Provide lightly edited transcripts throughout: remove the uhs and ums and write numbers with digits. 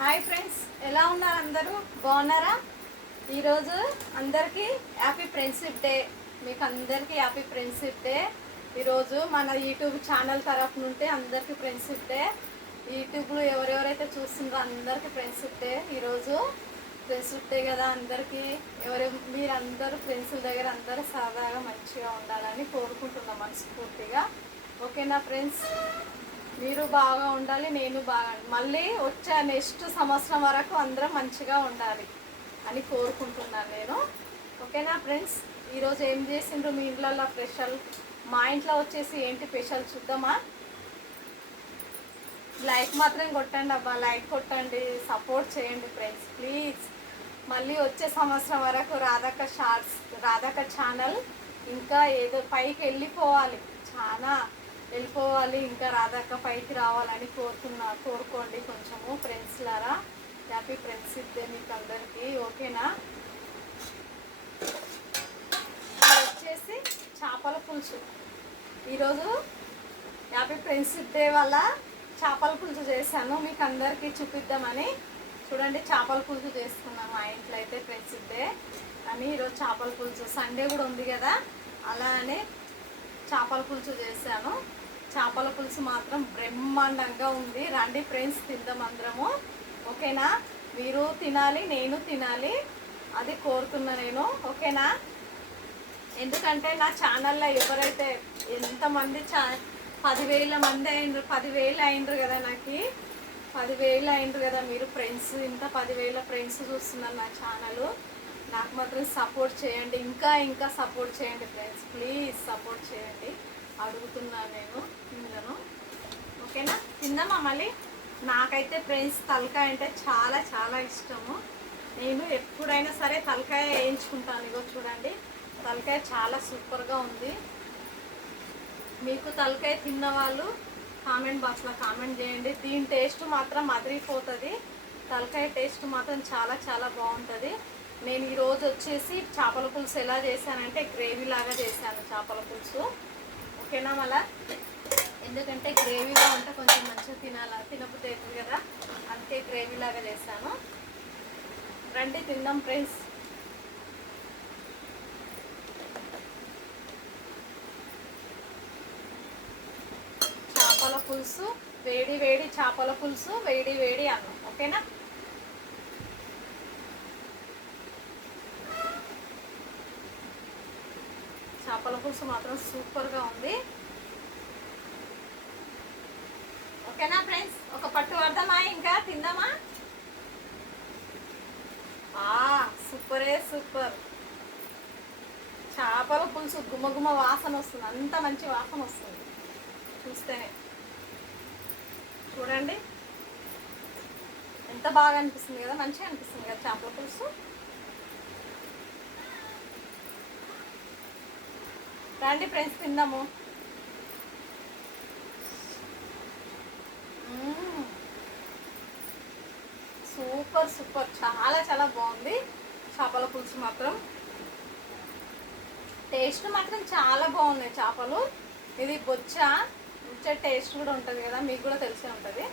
Hi friends, ఎలా ఉన్నారు? అందరూ బాగున్నారా? ఈరోజు అందరికీ హ్యాపీ ఫ్రెండ్షిప్ డే. మీకు అందరికీ హ్యాపీ ఫ్రెండ్షిప్ డే. ఈరోజు మన యూట్యూబ్ ఛానల్ తరఫు నుండి అందరికీ ఫ్రెండ్షిప్ డే. యూట్యూబ్లో ఎవరెవరైతే చూస్తున్నారో అందరికీ ఫ్రెండ్షిప్ డే. ఈరోజు ఫ్రెండ్షిప్ డే కదా, అందరికీ మీరందరూ ఫ్రెండ్స్ దగ్గర అందరూ సరదాగా మంచిగా ఉండాలని కోరుకుంటున్నాం మనస్ఫూర్తిగా. ఓకేనా ఫ్రెండ్స్? మీరు బాగా ఉండాలి, నేను బాగా, మళ్ళీ వచ్చే నెక్స్ట్ సంవత్సరం వరకు అందరం మంచిగా ఉండాలి అని కోరుకుంటున్నాను నేను. ఓకేనా ఫ్రెండ్స్? ఈరోజు ఏం చేసిండ్రు మీ ఇంట్లో స్పెషల్? మా ఇంట్లో వచ్చేసి ఏంటి స్పెషల్ చూద్దామా? లైక్ మాత్రం కొట్టండి అబ్బా, లైక్ కొట్టండి, సపోర్ట్ చేయండి ఫ్రెండ్స్ ప్లీజ్. మళ్ళీ వచ్చే సంవత్సరం వరకు రాధక్క షార్ట్స్, రాధక్క ఛానల్ ఇంకా ఏదో పైకి వెళ్ళిపోవాలి, చాలా వెళ్ళిపోవాలి, ఇంకా రాధక్క పైకి రావాలని కోరుకోండి కొంచెము ఫ్రెండ్స్ లారా. హ్యాపీ ఫ్రెండ్షిప్ డే మీకు అందరికీ. ఓకేనా? వచ్చేసి చేపల పులుసు. ఈరోజు హ్యాపీ ఫ్రెండ్షిప్ డే వల్ల చేపల పులుసు చేశాను, మీకు అందరికీ చూపిద్దామని. చూడండి, చేపల పులుసు చేసుకున్నాం మా ఇంట్లో అయితే ఫ్రెండ్షిప్ డే అని. ఈరోజు చేపల పులుసు, సండే కూడా ఉంది కదా, అలా అని చేపల పులుసు చేశాను. చేపల పులుసు మాత్రం బ్రహ్మాండంగా ఉంది. రండి ఫ్రెండ్స్, తిందాం అందరము. ఓకేనా? మీరు తినాలి, నేను తినాలి, అది కోరుతున్నా నేను. ఓకేనా? ఎందుకంటే నా ఛానల్లో ఎవరైతే ఎంతమంది 10,000 మంది అయినరు, 10,000 అయినరు కదా, నాకు 10,000 అయినరు కదా మీరు ఫ్రెండ్స్. ఇంత 10,000 ఫ్రెండ్స్ చూస్తున్నారు నా ఛానల్. నాకు మాత్రం సపోర్ట్ చేయండి, ఇంకా ఇంకా సపోర్ట్ చేయండి ఫ్రెండ్స్ ప్లీజ్. సపోర్ట్ చేయండి అడుగుతున్నాను నేను. తిందాను. ఓకేనా? తిందామా మళ్ళీ? నాకైతే ఫ్రెండ్స్ తలకాయ అంటే చాలా చాలా ఇష్టము. నేను ఎప్పుడైనా సరే తలకాయ వేయించుకుంటాను. ఇగో చూడండి, తలకాయ చాలా సూపర్గా ఉంది. మీకు తలకాయ తిన్న వాళ్ళు కామెంట్ బాక్స్లో కామెంట్ చేయండి. దీని టేస్ట్ మాత్రం అదిరిపోతుంది. తలకాయ టేస్ట్ మాత్రం చాలా చాలా బాగుంటుంది. నేను ఈరోజు వచ్చేసి చేపల పులుసు ఎలా చేశానంటే గ్రేవీ లాగా చేశాను చేపల పులుసు. ఓకేనా? మళ్ళా ఎందుకంటే గ్రేవీగా ఉంటే కొంచెం మంచిగా తినబుద్ధి అవుతుంది కదా, అందుకే గ్రేవీ లాగా చేశాను. రండి తిందాం ఫ్రెండ్స్. చేపల పులుసు, వేడి వేడి చేపల పులుసు, వేడి వేడి అన్నం. ఓకేనా? చేపల పులుసు మాత్రం సూపర్గా ఉంది. ఓకేనా ఫ్రెండ్స్? ఒక పట్టు వద్దామా, ఇంకా తిందామా? సూపరే సూపర్. చేపల పులుసు గుమ్మగుమ్మ వాసన వస్తుంది, అంత మంచి వాసన వస్తుంది చూస్తేనే. చూడండి ఎంత బాగా అనిపిస్తుంది కదా, మంచిగా అనిపిస్తుంది కదా చేపల పులుసు. రండి ఫ్రెండ్స్ తిందాము. సూపర్ సూపర్, చాలా చాలా బాగుంది చేపల పులుసు మాత్రం. టేస్ట్ మాత్రం చాలా బాగున్నాయి చేపలు. ఇది బొచ్చ టేస్ట్ కూడా ఉంటుంది కదా, మీకు కూడా తెలిసే ఉంటుంది.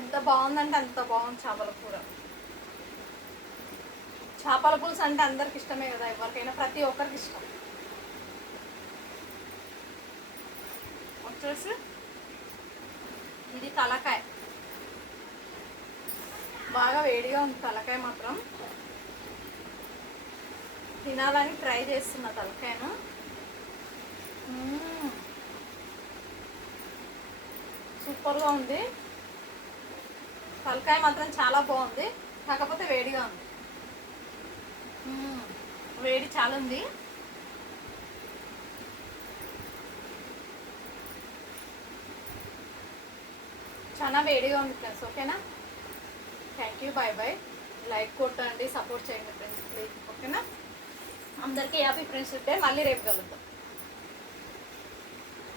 ఎంత బాగుందంటే అంత బాగుంది చేపల కూర. చేపల పులుసు అంటే అందరికి ఇష్టమే కదా, ఎవరికైనా ప్రతి ఒక్కరికి ఇష్టం. వచ్చేసి ఇది తలకాయ, బాగా వేడిగా ఉంది తలకాయ మాత్రం. తినాలని ట్రై చేస్తున్నా తలకాయను. సూపర్గా ఉంది తలకాయ మాత్రం, చాలా బాగుంది. కాకపోతే వేడిగా ఉంది, వేడి చాలా ఉంది. చాలా వేడిగా ఉంది ఫ్రెండ్స్. ఓకేనా? Thank you, bye bye. Like కొట్టండి, సపోర్ట్ చేయండి ఫ్రెండ్స్ ప్లీజ్. ఓకేనా? అందరికీ హ్యాపీ ఫ్రెండ్షిప్ డే. మళ్ళీ రేపు కలుద్దాం.